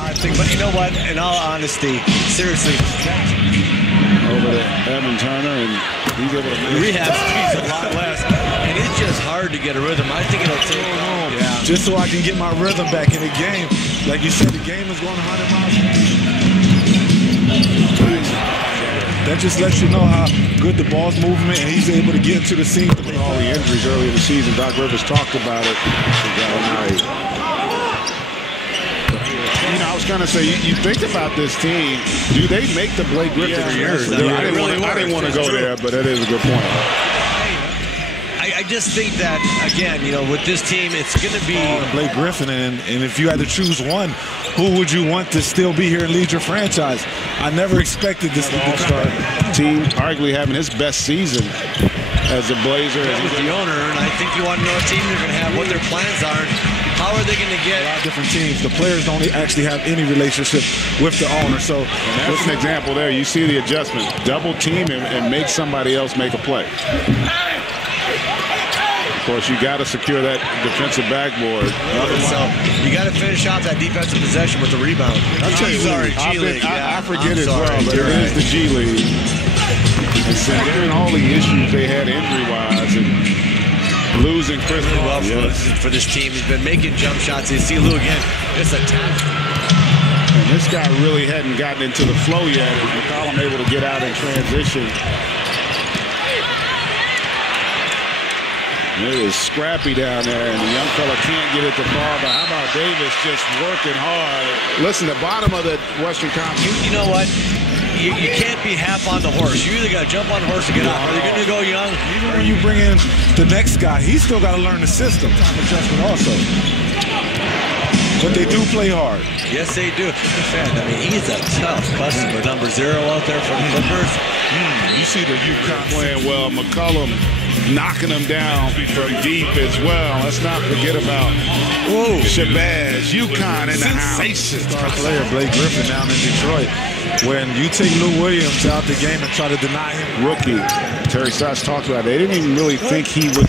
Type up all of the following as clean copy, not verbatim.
I think, but you know what? In all honesty, seriously, over to Evan Turner, and he's able to rehab speed's a lot less, and it's just hard to get a rhythm. I think it'll take just so I can get my rhythm back in the game. Like you said, the game is going 100 miles an hour. That just lets you know how good the ball's movement, and he's able to get into the scene. With all the injuries earlier in the season, Doc Rivers talked about it. You know, I was going to say, you think about this team. Do they make the Blake Griffin years? I didn't want to go there, but that is a good point. I just think that, again, you know, with this team, it's going to be Blake Griffin, and if you had to choose one, who would you want to still be here and lead your franchise? I never expected this all-star team, arguably having his best season as a Blazer. With the owner, and I think you want to know what team they're going to have, what their plans are, and how are they going to get a lot of different teams. The players don't actually have any relationship with the owner. So that's an example there. You see the adjustment. Double team and make somebody else make a play. Of course, you got to secure that defensive backboard. So you got to finish off that defensive possession with the rebound. I'll tell you, G League. I forget as well, but it is the G League. And considering all the issues they had injury-wise and losing Chris well for this team. He's been making jump shots. You see Lou again, just attack. And this guy really hadn't gotten into the flow yet. McCollum able to get out in transition. It is scrappy down there, and the young fella can't get at the ball. But how about Davis just working hard? Listen, the bottom of the Western Conference. You know what? You can't be half on the horse. You either got to jump on the horse to get out. Are you going to go young? Even when you bring in the next guy, he's still got to learn the system. Time adjustment also. But they do play hard. Yes, they do. In fact, I mean, he's a tough customer. Number 0 out there for the Clippers. You see the UConn playing well. McCollum knocking him down from deep as well. Let's not forget about Shabazz, UConn in the house. Player Blake Griffin down in Detroit. When you take Lou Williams out the game and try to deny him. Rookie. Terry Stotts talked about it. They didn't even really think he would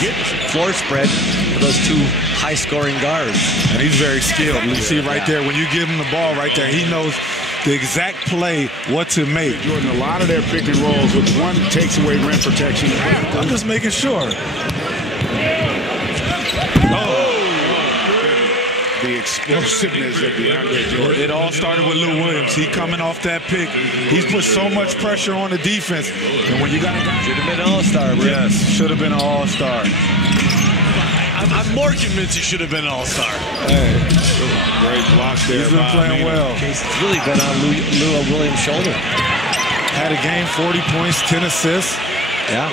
get floor spread for those two high-scoring guards. And he's very skilled. You see right there, when you give him the ball right there, he knows the exact play, what to make. Jordan, a lot of their pick and rolls, with one takes away rim protection. I'm just making sure. The explosiveness of DeAndre Jordan. It all started with Lou Williams. He coming off that pick. He's put so much pressure on the defense. And when you got a guy, should have been an all-star, bro. Yes, should have been an all-star. I'm more convinced he should have been an all-star. Hey, great block there. He's been playing well. It's really been on Lou Williams' shoulder. Had a game, 40 points, 10 assists. Yeah.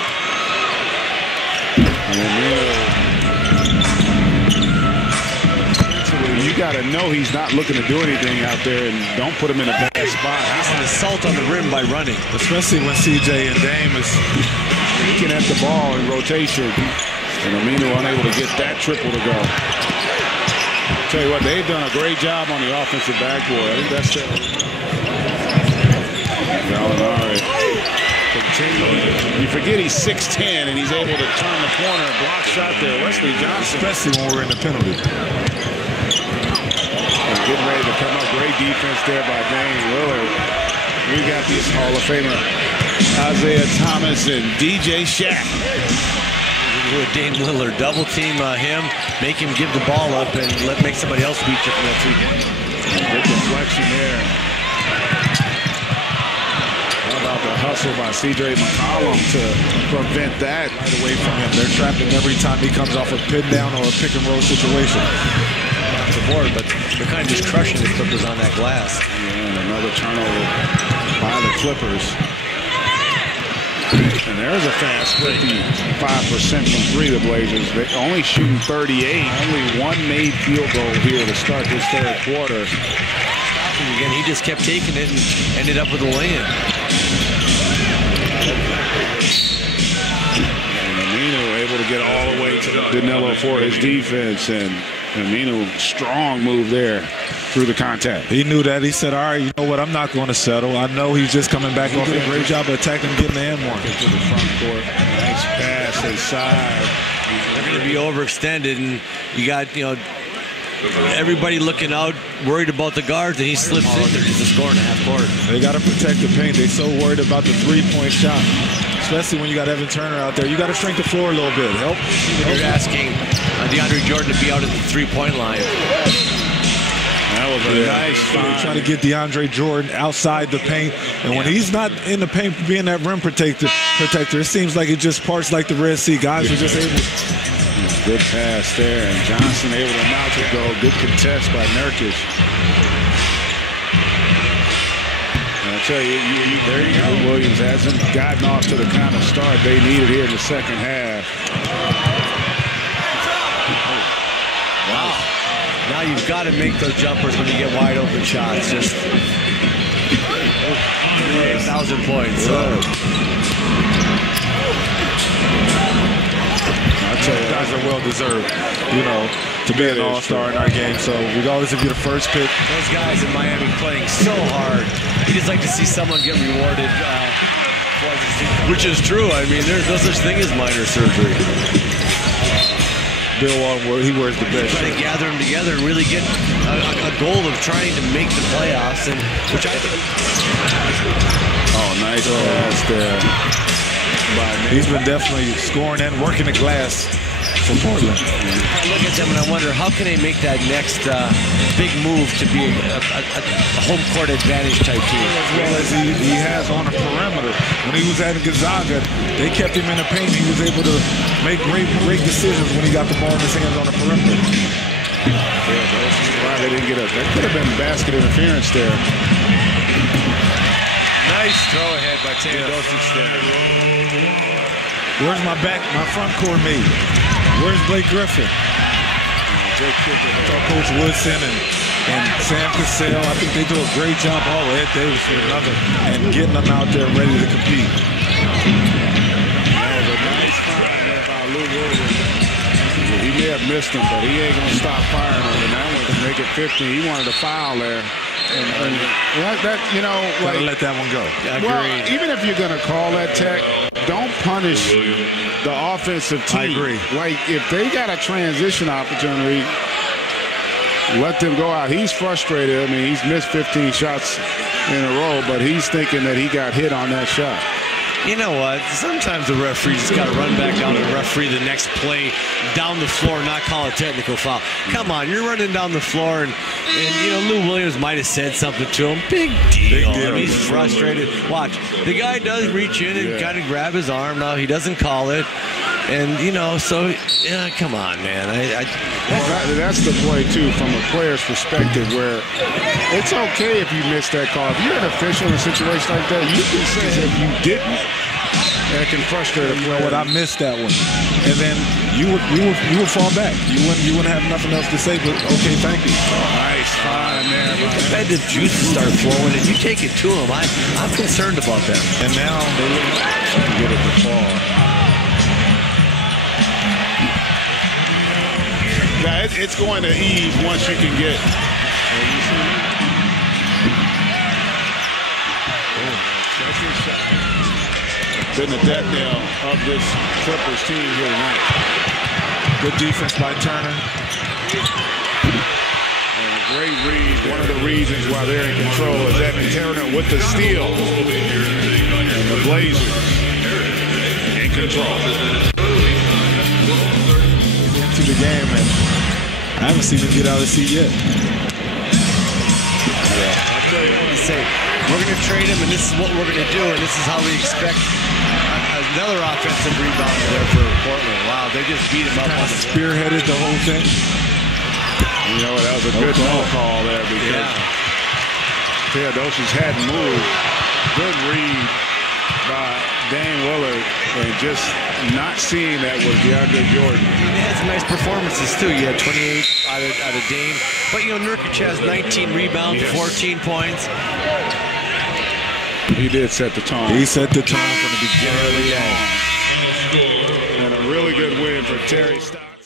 You got to know he's not looking to do anything out there, and don't put him in a bad spot. He's an assault on the rim by running. Especially when CJ and Dame is peeking at the ball in rotation. And Aminu unable to get that triple to go. Tell you what, they've done a great job on the offensive backboard. I think that's it. Gallinari continuing. You forget he's 6'10", and he's able to turn the corner and block shot there. Wesley Johnson. Especially when we're in the penalty. And getting ready to come up. Great defense there by Dame Lillard. We got these Hall of Famer Isaiah Thomas and DJ Shaq. With Dame Lillard, double team him, make him give the ball up, and make somebody else beat you from that 3-point. Good deflection there. How about the hustle by C.J. McCollum to prevent that right away from him? They're trapped him every time he comes off a pin down or a pick and roll situation. Off the board, but they're kind of just crushing the Clippers on that glass. Yeah, and another turnover by the Clippers. And there's a fast 55% from 3, the Blazers. They're only shooting 38. Only one made field goal here to start this third quarter. Again, he just kept taking it and ended up with a lay-in. And Aminu able to get all the way to Danilo for his defense. And Aminu, strong move there through the contact. He knew that. He said, all right, you know what, I'm not going to settle. I know he's just coming back off. He did a great job of attacking, getting the and one. To the front court. Nice pass inside. They're going to be overextended, and you got, everybody looking out, worried about the guards, and he slips in there just to score in the half court. They got to protect the paint. They're so worried about the three-point shot, especially when you got Evan Turner out there. You got to shrink the floor a little bit. Help. They're asking DeAndre Jordan to be out at the three-point line. That was a nice find. Trying to get DeAndre Jordan outside the paint, and when he's not in the paint being that rim protector, it seems like it just parts like the Red Sea. Guys are just able. Good pass there, and Johnson able to knock it go. Good contest by Nurkic. And I tell you, there you go. Williams hasn't gotten off to the kind of start they needed here in the second half. Wow. Now you've got to make those jumpers when you get wide open shots. Just 1,000 points. I tell you, guys are well deserved, to be an all-star in our game. So regardless if you're the first pick. Those guys in Miami playing so hard. You just like to see someone get rewarded. Which is true. I mean, there's no such thing as minor surgery. Bill Walton, he wears the best. Try to gather them together and really get a goal of trying to make the playoffs, and which I think. Oh, nice pass there. He's been definitely scoring and working the glass for Portland. I look at them and I wonder how can they make that next big move to be a home court advantage type team. As well as he has on the perimeter. When he was at Gonzaga, they kept him in the paint. He was able to make great decisions when he got the ball in his hands on the perimeter. Yeah, that's why they didn't get up. That could have been basket interference there. Nice throw ahead by Teodosic there. Where's my front court mate? Where's Blake Griffin? I thought Coach Woodson and Sam Cassell, I think they do a great job. Oh, Ed Davis with another, and getting them out there ready to compete. That was a nice find there by Lou Williams. He may have missed him, but he ain't gonna stop firing on him. That one to make it 15. He wanted a foul there. And gotta let that one go. Well, even if you're gonna call that tech, don't punish the offensive team. I agree. Like if they got a transition opportunity, let them go out. He's frustrated. I mean, he's missed 15 shots in a row, but he's thinking that he got hit on that shot. You know what? Sometimes the referee just got to run back down and referee the next play down the floor and not call a technical foul. Come on, you're running down the floor, and Lou Williams might have said something to him. Big deal. I mean, he's frustrated. Watch, the guy does reach in and kind of grab his arm. Now he doesn't call it, and come on, man. That's the play too, from a player's perspective, where it's okay if you miss that call. If you're an official in a situation like that, you can say if you didn't. That can frustrate a player. You know what? I missed that one, and then you would fall back. You wouldn't have nothing else to say. But okay, thank you. Nice find there. Competitive juices start flowing, and you take it to them. I'm concerned about them. And now they get it to fall. Yeah, it's going to ease once you can get. Been the death knell of this Clippers team here tonight. Good defense by Turner. And a great read. One of the reasons why they're in control is Evan Turner with the steal. And the Blazers in control. Into the game, and I haven't seen him get out of the seat yet. I'll tell you what to say. We're going to trade him, and this is what we're going to do, and this is how we expect another offensive rebound there for Portland. Wow, they just beat him up. Kind of spearheaded the whole thing. You know, that was a good call there because Teodosic hadn't moved. Good read by Dame Willard, and just not seeing that was DeAndre Jordan. He had some nice performances too. You had 28 out of Dame, but Nurkic has 19 rebounds, 14 points. He did set the tone. He set the tone from the beginning of the game. And a really good win for Terry Stotts.